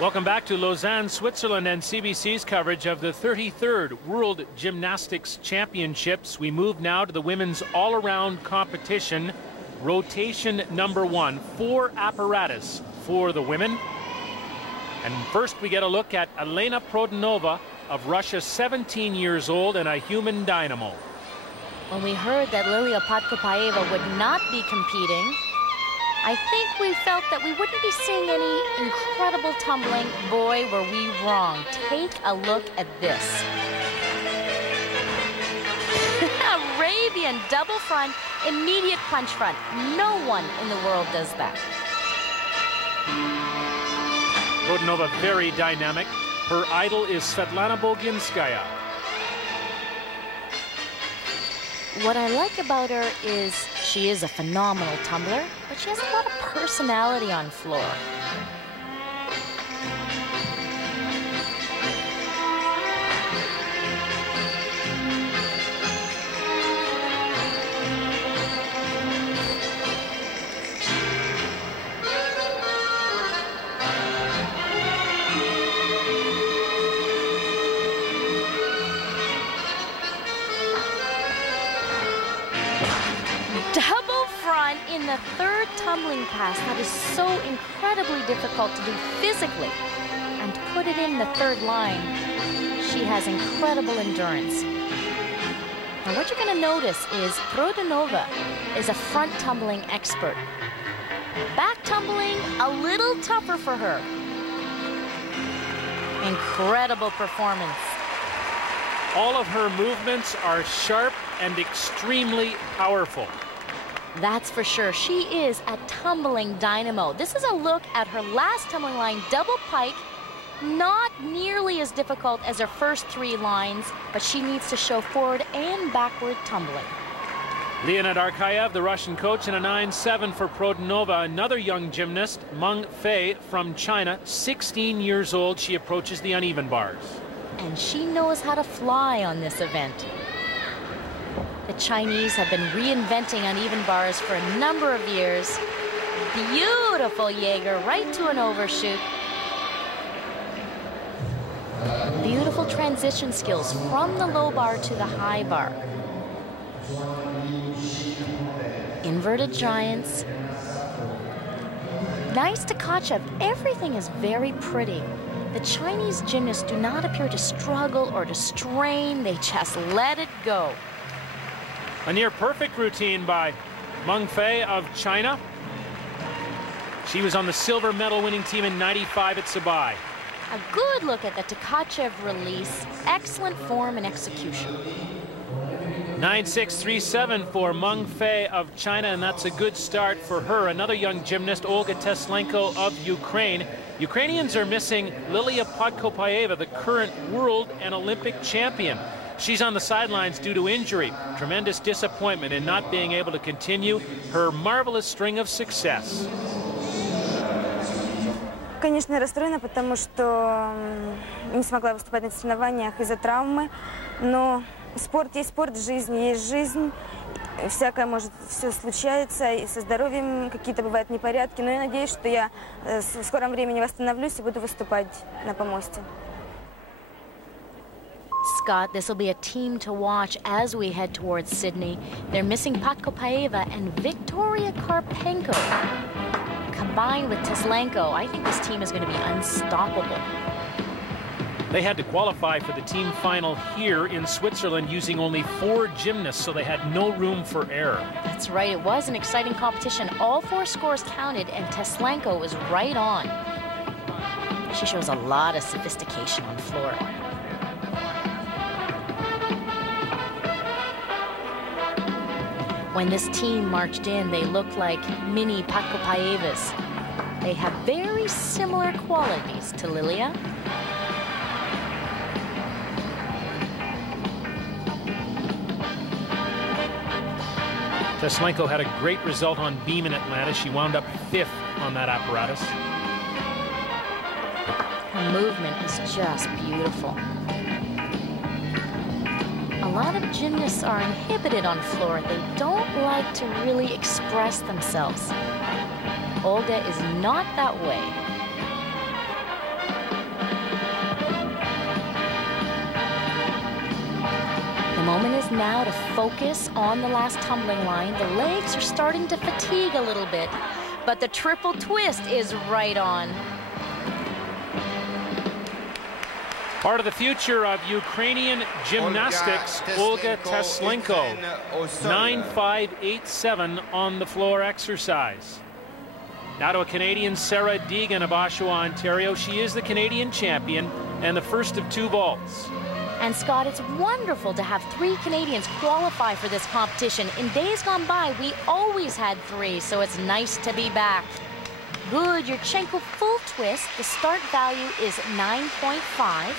Welcome back to Lausanne, Switzerland, and CBC's coverage of the 33rd World Gymnastics Championships. We move now to the women's all-around competition, rotation number 1, 4 apparatus for the women. And first we get a look at Elena Produnova of Russia, 17 years old and a human dynamo. When we heard that Lilia Podkopaeva would not be competing, I think we felt that we wouldn't be seeing any incredible tumbling. Boy, were we wrong. Take a look at this. Arabian double front, immediate punch front. No one in the world does that. Produnova very dynamic. Her idol is Svetlana Boginskaya. What I like about her is she is a phenomenal tumbler, but she has a lot of personality on floor. Double front in the third tumbling pass. That is so incredibly difficult to do physically. And to put it in the third line, she has incredible endurance. Now what you're going to notice is Produnova is a front tumbling expert. Back tumbling, a little tougher for her. Incredible performance. All of her movements are sharp and extremely powerful. That's for sure. She is a tumbling dynamo. This is a look at her last tumbling line, double pike. Not nearly as difficult as her first 3 lines, but she needs to show forward and backward tumbling. Leonid Arkayev, the Russian coach, and a 9-7 for Produnova. Another young gymnast, Meng Fei from China, 16 years old. She approaches the uneven bars. And she knows how to fly on this event. The Chinese have been reinventing uneven bars for a number of years. Beautiful Jaeger, right to an overshoot. Beautiful transition skills from the low bar to the high bar. Inverted giants. Nice to Tkachev. Everything is very pretty. The Chinese gymnasts do not appear to struggle or to strain. They just let it go. A near-perfect routine by Meng Fei of China. She was on the silver medal winning team in '95 at Sabai. A good look at the Tkachev release. Excellent form and execution. 9-6-3-7 for Meng Fei of China, and that's a good start for her. Another young gymnast, Olga Teslenko of Ukraine. Ukrainians are missing Lilia Podkopaeva, the current world and Olympic champion. She's on the sidelines due to injury. Tremendous disappointment in not being able to continue her marvelous string of success. Конечно, расстроена, потому что не смогла выступать на соревнованиях из-за травмы. Но спорт есть спорт, жизнь есть жизнь. Всякое может, все случается, и со здоровьем какие-то бывают непорядки. Но я надеюсь, что я в скором времени восстановлюсь и буду выступать на помосте. Scott, this will be a team to watch as we head towards Sydney. They're missing Podkopaeva and Victoria Karpenko. Combined with Teslenko, I think this team is going to be unstoppable. They had to qualify for the team final here in Switzerland using only 4 gymnasts, so they had no room for error. That's right. It was an exciting competition. All 4 scores counted, and Teslenko was right on. She shows a lot of sophistication on floor. When this team marched in, they looked like mini Podkopaevas. They have very similar qualities to Lilia. Teslenko had a great result on beam in Atlanta. She wound up 5th on that apparatus. Her movement is just beautiful. A lot of gymnasts are inhibited on floor. They don't like to really express themselves. Olga is not that way. now to focus on the last tumbling line. The legs are starting to fatigue a little bit, but the triple twist is right on. Part of the future of Ukrainian gymnastics, Olga Teslenko, 9.587 on the floor exercise. Now to a Canadian, Sarah Deegan of Oshawa, Ontario. She is the Canadian champion and the first of 2 vaults. And Scott, it's wonderful to have 3 Canadians qualify for this competition. In days gone by, we always had 3, so it's nice to be back. Good Yurchenko full twist. The start value is 9.5.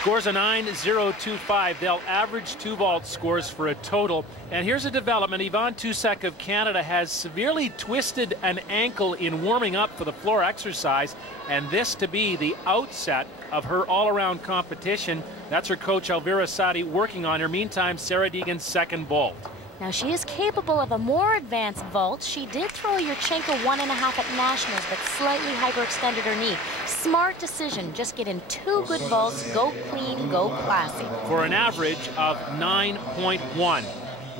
Scores a 9.025. They'll average 2 vault scores for a total. And here's a development. Yvonne Tousek of Canada has severely twisted an ankle in warming up for the floor exercise, and this to be the outset of her all-around competition. That's her coach Elvira Sadi working on her. Meantime, Sarah Deegan's second vault. Now she is capable of a more advanced vault. She did throw Yurchenko 1.5 at Nationals, but slightly hyperextended her knee. Smart decision. Just get in 2 good vaults. Go clean, go classy. For an average of 9.1.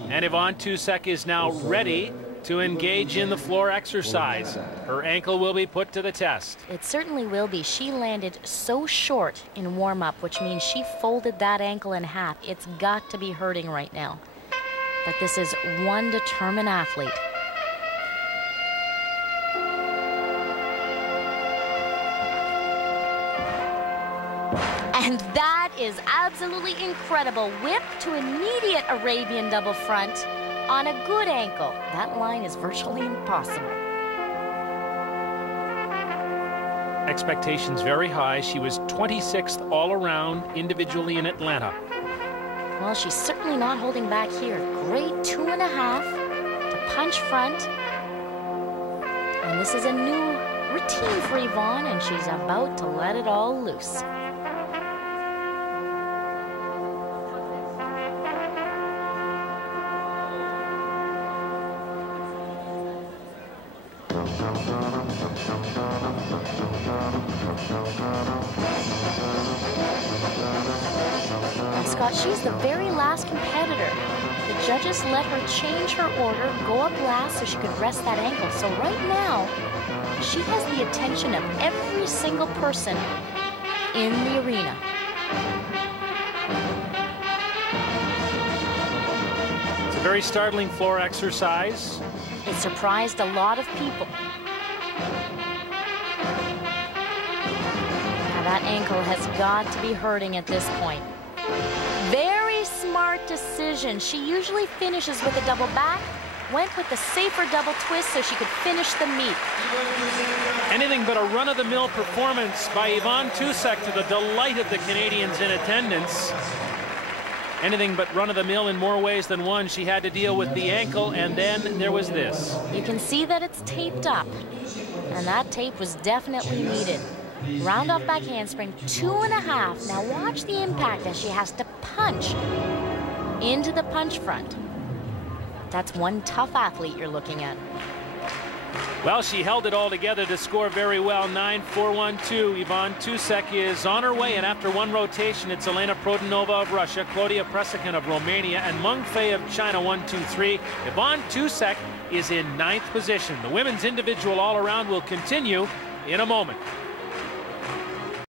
And Yvonne Tousek is now ready to engage in the floor exercise. Her ankle will be put to the test. It certainly will be. She landed so short in warm-up, which means she folded that ankle in half. It's got to be hurting right now. But this is one determined athlete. And that is absolutely incredible. Whip to immediate Arabian double front on a good ankle. That line is virtually impossible. Expectations very high. She was 26th all around individually in Atlanta. Well, she's certainly not holding back here. Great 2.5 to punch front. And this is a new routine for Yvonne, and she's about to let it all loose. Scott, she's the very last competitor. The judges let her change her order, go up last so she could rest that ankle. So right now, she has the attention of every single person in the arena. It's a very startling floor exercise. It surprised a lot of people. Now that ankle has got to be hurting at this point. Very smart decision. She usually finishes with a double back, went with the safer double twist so she could finish the meet. Anything but a run-of-the-mill performance by Yvonne Tousek, to the delight of the Canadians in attendance. Anything but run-of-the-mill in more ways than one. She had to deal with the ankle, and then there was this. You can see that it's taped up, and that tape was definitely needed. Round off back handspring, 2.5. Now watch the impact as she has to punch into the punch front. That's one tough athlete you're looking at. Well, she held it all together to score very well. 9.412. Yvonne Tousek is on her way, and after one rotation, it's Elena Produnova of Russia, Claudia Presekin of Romania, and Meng Fei of China. 1-2-3. Yvonne Tousek is in 9th position. The women's individual all-around will continue in a moment.